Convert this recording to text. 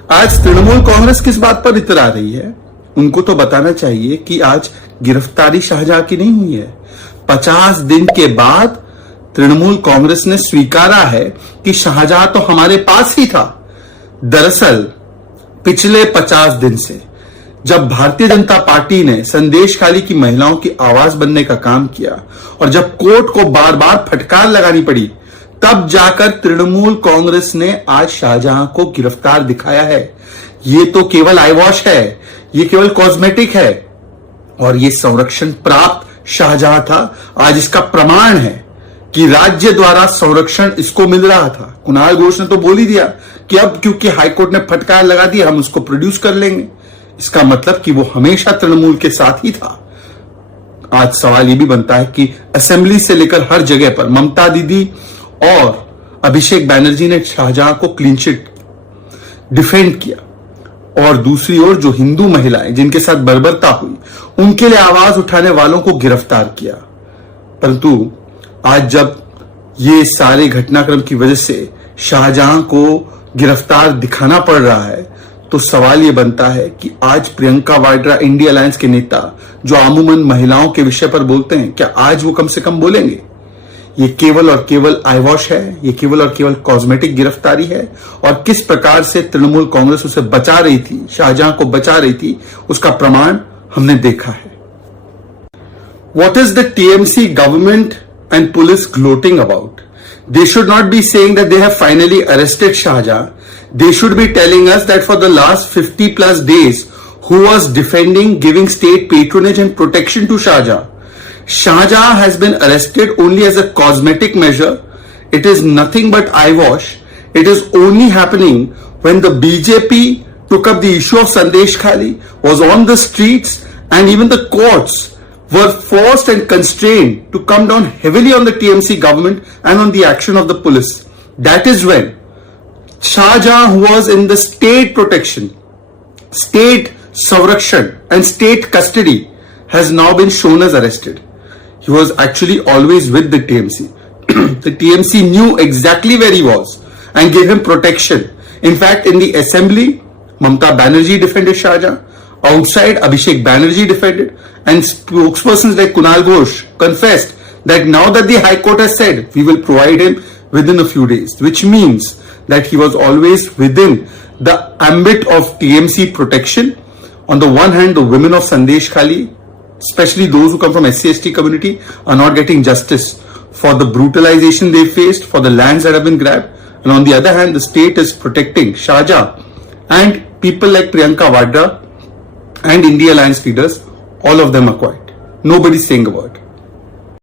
आज तृणमूल कांग्रेस किस बात पर इतरा रही है? उनको तो बताना चाहिए कि आज गिरफ्तारी शाहजहां की नहीं हुई है। 50 दिन के बाद तृणमूल कांग्रेस ने स्वीकारा है कि शाहजहां तो हमारे पास ही था। दरअसल पिछले 50 दिन से जब भारतीय जनता पार्टी ने संदेश खाली की महिलाओं की आवाज बनने का काम किया और जब कोर्ट को बार बार फटकार लगानी पड़ी, तब जाकर तृणमूल कांग्रेस ने आज शाहजहां को गिरफ्तार दिखाया है। ये तो केवल आई वॉश है, ये केवल कॉस्मेटिक है और ये संरक्षण प्राप्त शाहजहां था। आज इसका प्रमाण है कि राज्य द्वारा संरक्षण इसको मिल रहा था। कुणाल घोष ने तो बोल ही दिया कि अब क्योंकि हाईकोर्ट ने फटकार लगा दी, हम उसको प्रोड्यूस कर लेंगे। इसका मतलब कि वो हमेशा तृणमूल के साथ ही था। आज सवाल यह भी बनता है कि असेंबली से लेकर हर जगह पर ममता दीदी और अभिषेक बैनर्जी ने शाहजहां को क्लीन चिट डिफेंड किया और दूसरी ओर जो हिंदू महिलाएं जिनके साथ बर्बरता हुई, उनके लिए आवाज उठाने वालों को गिरफ्तार किया। परंतु आज जब ये सारे घटनाक्रम की वजह से शाहजहां को गिरफ्तार दिखाना पड़ रहा है, तो सवाल यह बनता है कि आज प्रियंका वाड्रा इंडिया अलायंस के नेता जो अमूमन महिलाओं के विषय पर बोलते हैं, क्या आज वो कम से कम बोलेंगे? ये केवल और केवल आईवॉश है, ये केवल और केवल कॉस्मेटिक गिरफ्तारी है और किस प्रकार से तृणमूल कांग्रेस उसे बचा रही थी, शाहजहां को बचा रही थी, उसका प्रमाण हमने देखा है। What is the TMC government and police gloating about? They should not be saying that they have finally arrested Shahjahan. They should be telling us that for the last 50 plus days, who was defending giving state patronage and protection to Shahjahan? Shahjahan has been arrested only as a cosmetic measure. It is nothing but eyewash. It is only happening when the BJP took up the issue of Sandesh Khali, was on the streets, and even the courts were forced and constrained to come down heavily on the TMC government and on the action of the police. That is when Shahjahan, who was in the state protection, state संरक्षण and state custody, has now been shown as arrested. He was actually always with the TMC. The TMC knew exactly where he was and gave him protection. In fact, in the assembly, Mamta Banerjee defended Shahjahan. Outside, Abhishek Banerjee defended, and spokespersons like Kunal Ghosh confessed that now that the High Court has said, we will provide him within a few days, which means that he was always within the ambit of TMC protection. On the one hand, the women of Sandesh Khali, especially those who come from SC/ST community, are not getting justice for the brutalization they faced, for the lands that have been grabbed. And on the other hand, the state is protecting Shahjahan and people like Priyanka Vadra and India Alliance leaders. All of them are quiet. Nobody's saying a word.